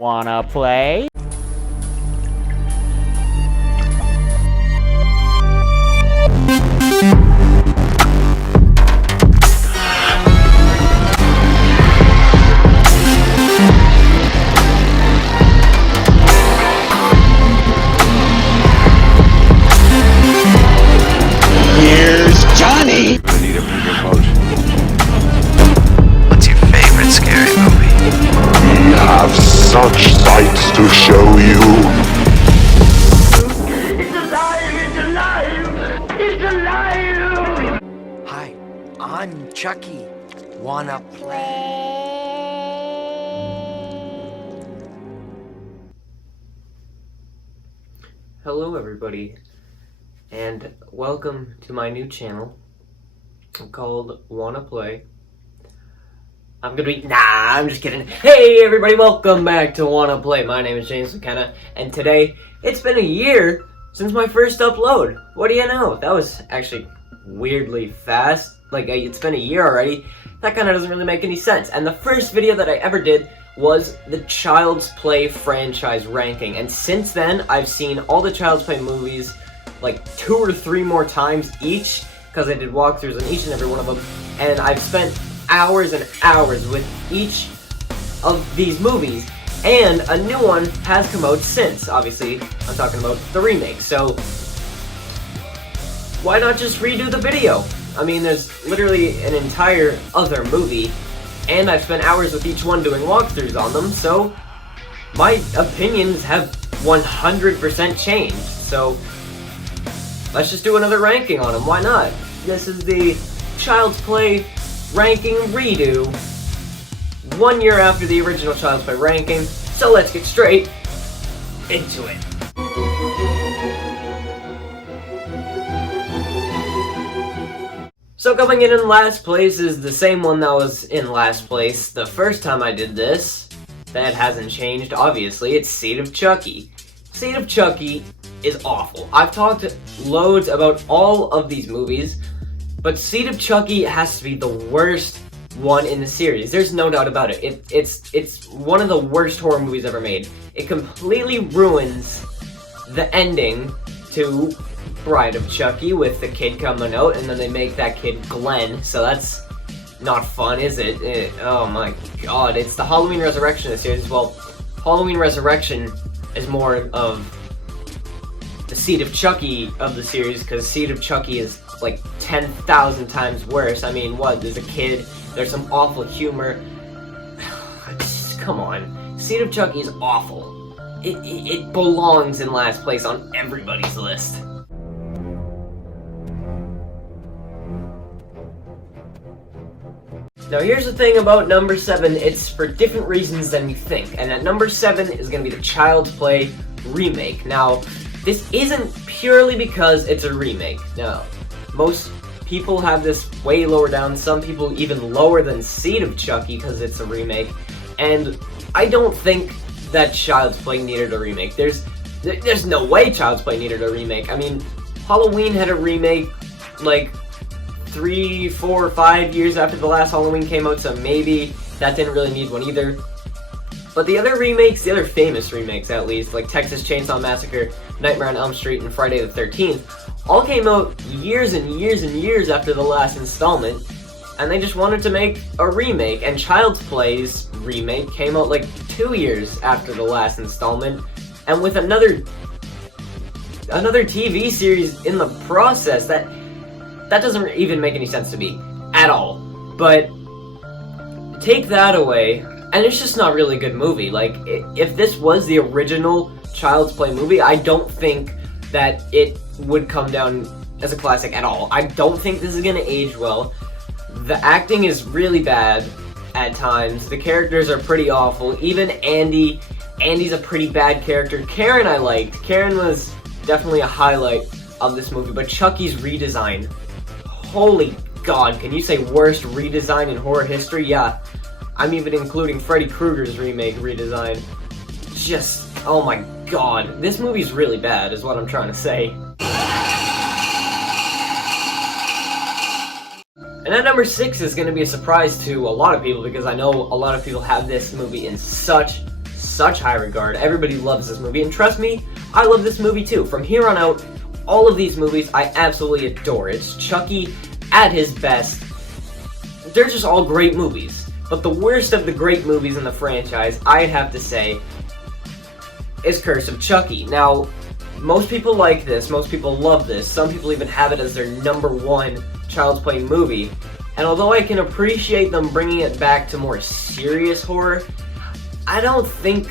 Wanna play? Here's Johnny! I need a bigger boat. What's your favorite scary movie? We have such sights to show you. It's alive! It's alive! It's alive! Hi, I'm Chucky. Wanna play? Hello everybody, and welcome to my new channel called Wanna Play. I'm just kidding. Hey everybody, welcome back to Wanna Play. My name is James McKenna, and today, it's been a year since my first upload. What do you know? That was actually weirdly fast. Like, it's been a year already. That kinda doesn't really make any sense. And the first video that I ever did was the Child's Play franchise ranking, and since then I've seen all the Child's Play movies like 2 or 3 more times each, because I did walkthroughs on each and every one of them, and I've spent hours and hours with each of these movies, and a new one has come out since. Obviously, I'm talking about the remake, so why not just redo the video? I mean, there's literally an entire other movie, and I've spent hours with each one doing walkthroughs on them, so my opinions have 100% changed. So let's just do another ranking on them. Why not? This is the Child's Play ranking redo, 1 year after the original Child's Play ranking. So let's get straight into it. So coming in last place is the same one that was in last place the first time I did this. That hasn't changed, obviously. It's Seed of Chucky. Seed of Chucky is awful. I've talked loads about all of these movies, but Seed of Chucky has to be the worst one in the series. There's no doubt about it. It's one of the worst horror movies ever made. It completely ruins the ending to Bride of Chucky with the kid coming out, and then they make that kid Glenn, so that's not fun, is it? Oh my god, it's the Halloween Resurrection of the series. Well, Halloween Resurrection is more of the Seed of Chucky of the series, because Seed of Chucky is like 10,000 times worse. I mean, what, there's a kid, there's some awful humor. Come on, Seed of Chucky is awful. It belongs in last place on everybody's list. Now here's the thing about number 7, it's for different reasons than you think, and at number 7 is going to be the Child's Play remake. Now, this isn't purely because it's a remake. No, most people have this way lower down, some people even lower than Seed of Chucky because it's a remake, and I don't think that Child's Play needed a remake. There's no way Child's Play needed a remake. I mean, Halloween had a remake, like, 3, 4, 5 years after the last Halloween came out, so maybe that didn't really need one either. But the other remakes, the other famous remakes at least, like Texas Chainsaw Massacre, Nightmare on Elm Street, and Friday the 13th, all came out years and years and years after the last installment, and they just wanted to make a remake, and Child's Play's remake came out like 2 years after the last installment, and with another TV series in the process. That doesn't even make any sense to me, at all. But take that away, and it's just not really a good movie. Like, if this was the original Child's Play movie, I don't think that it would come down as a classic at all. I don't think this is gonna age well. The acting is really bad at times. The characters are pretty awful. Even Andy's a pretty bad character. Karen I liked. Karen was definitely a highlight of this movie, but Chucky's redesign, holy god, can you say worst redesign in horror history? Yeah, I'm even including Freddy Krueger's remake redesign. Just, oh my god, this movie's really bad is what I'm trying to say. And at number 6 is going to be a surprise to a lot of people, because I know a lot of people have this movie in such such high regard. Everybody loves this movie, and trust me, I love this movie too. From here on out, all of these movies I absolutely adore. It's Chucky at his best. They're just all great movies. But the worst of the great movies in the franchise, I'd have to say, is Curse of Chucky. Now, most people like this, most people love this, some people even have it as their #1 Child's Play movie. And although I can appreciate them bringing it back to more serious horror, I don't think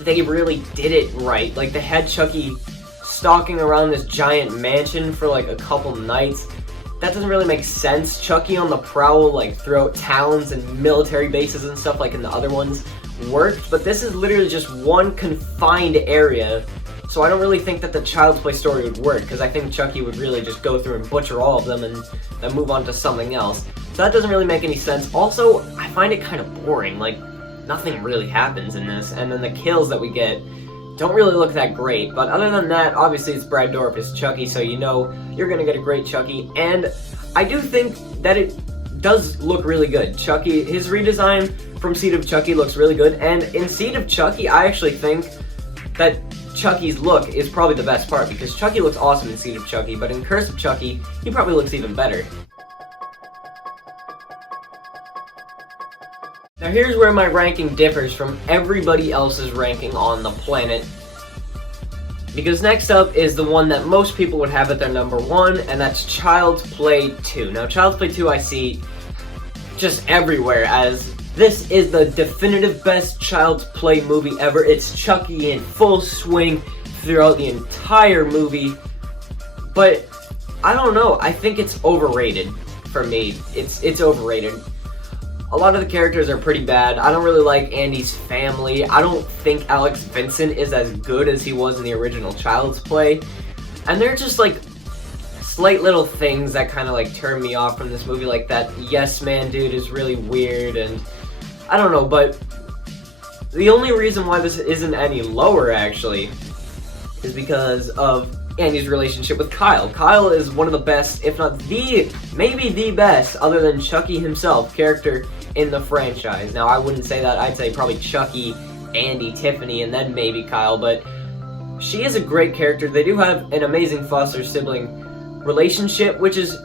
they really did it right. Like, they had Chucky stalking around this giant mansion for like a couple nights. That doesn't really make sense. Chucky on the prowl, like throughout towns and military bases and stuff like in the other ones, worked, but this is literally just one confined area, so I don't really think that the Child's Play story would work, because I think Chucky would really just go through and butcher all of them and then move on to something else. So that doesn't really make any sense. Also, I find it kind of boring. Like, nothing really happens in this, and then the kills that we get don't really look that great. But other than that, obviously it's Brad Dourif as Chucky, so you know you're gonna get a great Chucky, and I do think that it does look really good. Chucky, his redesign from Seed of Chucky looks really good, and in Seed of Chucky, I actually think that Chucky's look is probably the best part, because Chucky looks awesome in Seed of Chucky, but in Curse of Chucky, he probably looks even better. Now here's where my ranking differs from everybody else's ranking on the planet, because next up is the one that most people would have at their #1, and that's Child's Play 2. Now Child's Play 2 I see just everywhere as this is the definitive best Child's Play movie ever. It's Chucky in full swing throughout the entire movie, but I don't know, I think it's overrated for me. It's overrated. A lot of the characters are pretty bad. I don't really like Andy's family. I don't think Alex Vincent is as good as he was in the original Child's Play. And they're just like slight little things that kind of like turn me off from this movie, like that Yes Man dude is really weird, and I don't know, but the only reason why this isn't any lower actually is because of Andy's relationship with Kyle. Kyle is one of the best, if not maybe the best, other than Chucky himself, character in the franchise. Now, I wouldn't say that. I'd say probably Chucky, Andy, Tiffany, and then maybe Kyle, but she is a great character. They do have an amazing foster-sibling relationship, which is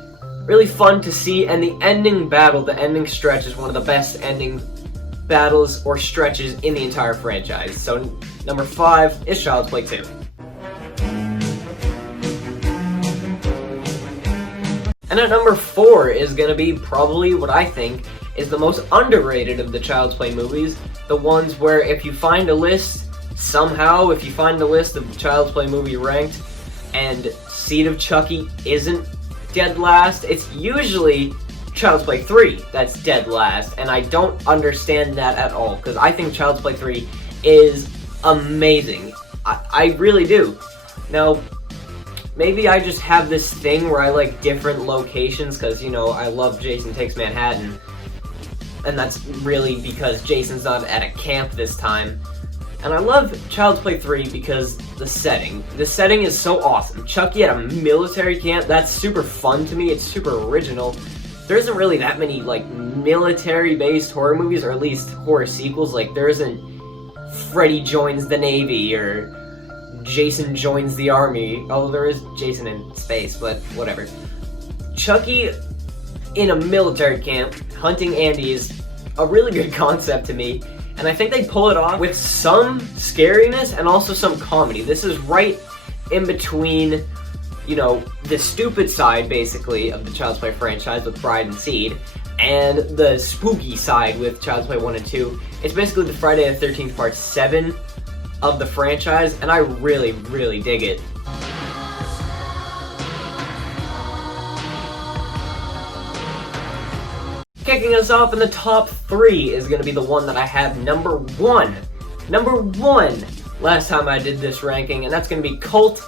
really fun to see, and the ending battle, the ending stretch, is one of the best ending battles or stretches in the entire franchise. So, #5 is Child's Play 2. And at #4 is going to be probably what I think is the most underrated of the Child's Play movies. The ones where if you find a list, somehow, if you find a list of Child's Play movie ranked, and Seed of Chucky isn't dead last, it's usually Child's Play 3 that's dead last, and I don't understand that at all, because I think Child's Play 3 is amazing. I really do. Now, maybe I just have this thing where I like different locations, because, you know, I love Jason Takes Manhattan, and that's really because Jason's not at a camp this time. And I love Child's Play 3 because the setting. The setting is so awesome. Chucky at a military camp, that's super fun to me, it's super original. There isn't really that many, like, military-based horror movies, or at least horror sequels. Like, there isn't Freddy Joins the Navy, or Jason Joins the Army, although there is Jason in space, but whatever. Chucky in a military camp hunting Andy is a really good concept to me, and I think they pull it off with some scariness and also some comedy. This is right in between, you know, the stupid side, basically, of the Child's Play franchise with Bride and Seed, and the spooky side with Child's Play 1 and 2. It's basically the Friday the 13th Part 7 of the franchise, and I really, really dig it. Kicking us off in the top 3 is going to be the one that I have #1. #1 last time I did this ranking, and that's going to be Cult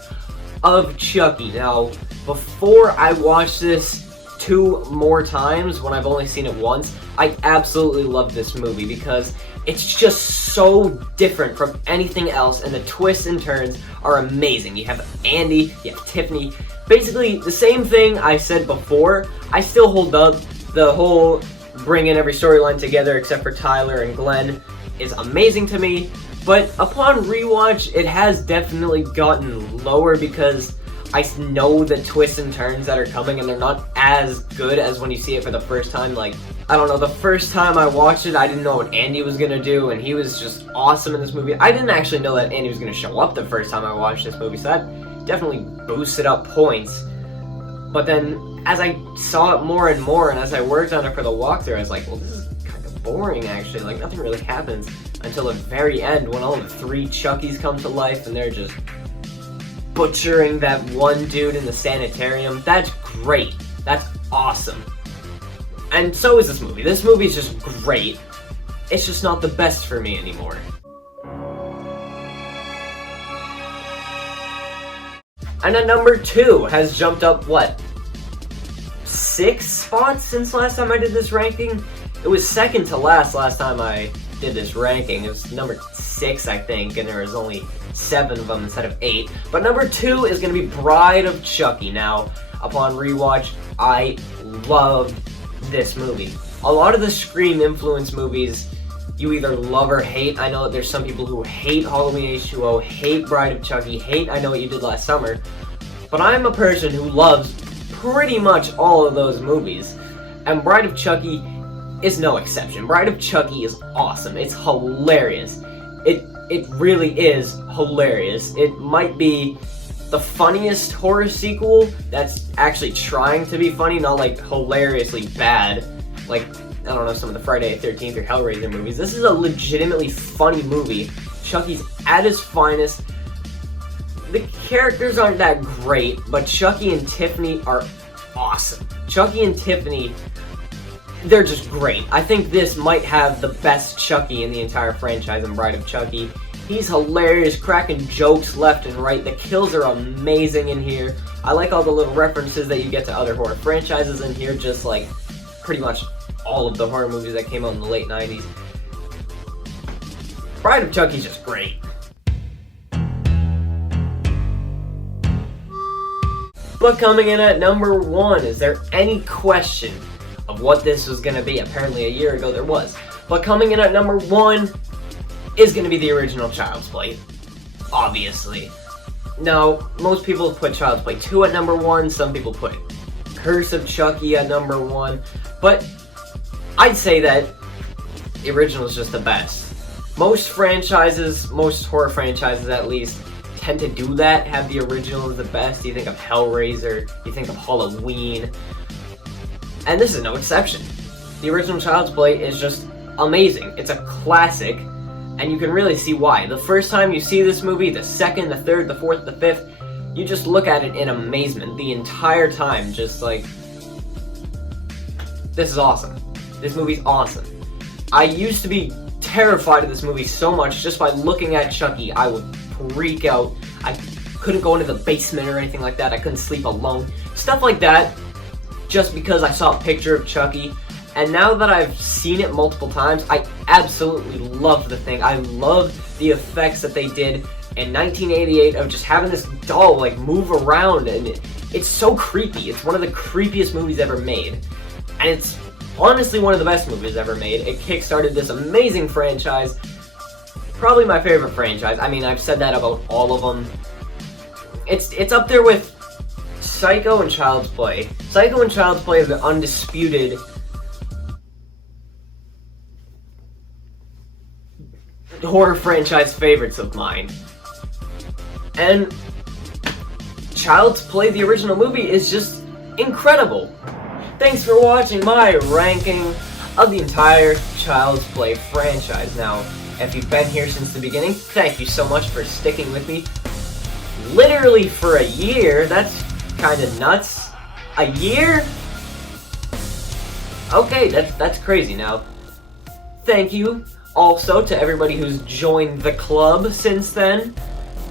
of Chucky. Now, before I watched this 2 more times, when I've only seen it once, I absolutely love this movie because it's just so different from anything else, and the twists and turns are amazing. You have Andy, you have Tiffany, basically the same thing I said before. I still hold up. The whole bringing every storyline together except for Tyler and Glenn is amazing to me, But upon rewatch, it has definitely gotten lower because I know the twists and turns that are coming, and they're not as good as when you see it for the first time. Like, I don't know, the first time I watched it, I didn't know what Andy was gonna do, and he was just awesome in this movie. I didn't actually know that Andy was gonna show up the first time I watched this movie, so that definitely boosted up points. But then, as I saw it more and more, and as I worked on it for the walkthrough, I was like, well, this is kind of boring, actually. Like, nothing really happens until the very end, when all the 3 Chuckies come to life, and they're just butchering that one dude in the sanitarium. That's great. That's awesome. And so is this movie. This movie is just great. It's just not the best for me anymore. And at number 2 has jumped up, what, 6 spots since last time I did this ranking? It was second to last time I did this ranking. It was number 6, I think, and there was only 7 of them instead of 8. But number 2 is going to be Bride of Chucky. Now, upon rewatch, I love this movie. A lot of the Scream influence movies you either love or hate. I know that there's some people who hate Halloween H2O, hate Bride of Chucky, hate I Know What You Did Last Summer, but I'm a person who loves pretty much all of those movies, and Bride of Chucky is no exception. Bride of Chucky is awesome. It's hilarious. It really is hilarious. It might be the funniest horror sequel that's actually trying to be funny, not like hilariously bad, like, I don't know, some of the Friday the 13th or Hellraiser movies. This is a legitimately funny movie. Chucky's at his finest. The characters aren't that great, but Chucky and Tiffany are awesome. Chucky and Tiffany, they're just great. I think this might have the best Chucky in the entire franchise in Bride of Chucky. He's hilarious, cracking jokes left and right. The kills are amazing in here. I like all the little references that you get to other horror franchises in here, just like pretty much all of the horror movies that came out in the late 90s. Bride of Chucky's just great. But coming in at number 1, is there any question of what this was going to be? Apparently a year ago there was. But coming in at number 1 is going to be the original Child's Play. Obviously. Now, most people have put Child's Play 2 at number 1, some people put Curse of Chucky at number 1, but I'd say that the original is just the best. Most franchises, most horror franchises at least, tend to do that, have the original as the best. You think of Hellraiser, you think of Halloween, and this is no exception. The original Child's Play is just amazing. It's a classic, and you can really see why. The first time you see this movie, the second, the third, the fourth, the fifth, you just look at it in amazement the entire time, just like, this is awesome. This movie's awesome. I used to be terrified of this movie so much, just by looking at Chucky, I would freak out. I couldn't go into the basement or anything like that. I couldn't sleep alone. Stuff like that, just because I saw a picture of Chucky. And now that I've seen it multiple times, I absolutely love the thing. I love the effects that they did in 1988 of just having this doll like move around, and it's so creepy. It's one of the creepiest movies ever made. And it's honestly one of the best movies ever made. It kickstarted this amazing franchise. Probably my favorite franchise. I mean, I've said that about all of them. It's up there with Psycho and Child's Play. Psycho and Child's Play are the undisputed horror franchise favorites of mine. And Child's Play, the original movie, is just incredible. Thanks for watching my ranking of the entire Child's Play franchise. Now, if you've been here since the beginning, thank you so much for sticking with me. Literally for a year. That's kind of nuts. A year? Okay, that's crazy. Now, thank you also to everybody who's joined the club since then.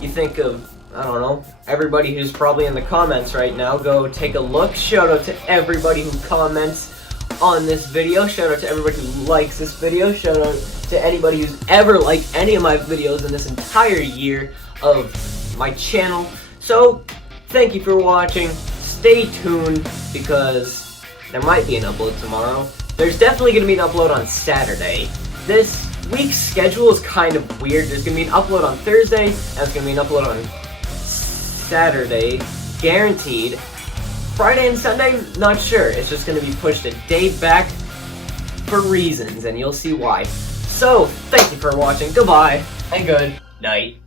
You think of, I don't know, everybody who's probably in the comments right now. Go take a look. Shout out to everybody who comments on this video. Shout out to everybody who likes this video. Shout out to anybody who's ever liked any of my videos in this entire year of my channel. So, thank you for watching. Stay tuned, because there might be an upload tomorrow. There's definitely going to be an upload on Saturday. This week's schedule is kind of weird. There's going to be an upload on Thursday, and there's going to be an upload on Saturday, guaranteed. Friday and Sunday, not sure. It's just going to be pushed a day back for reasons, and you'll see why. So, thank you for watching. Goodbye, and good night.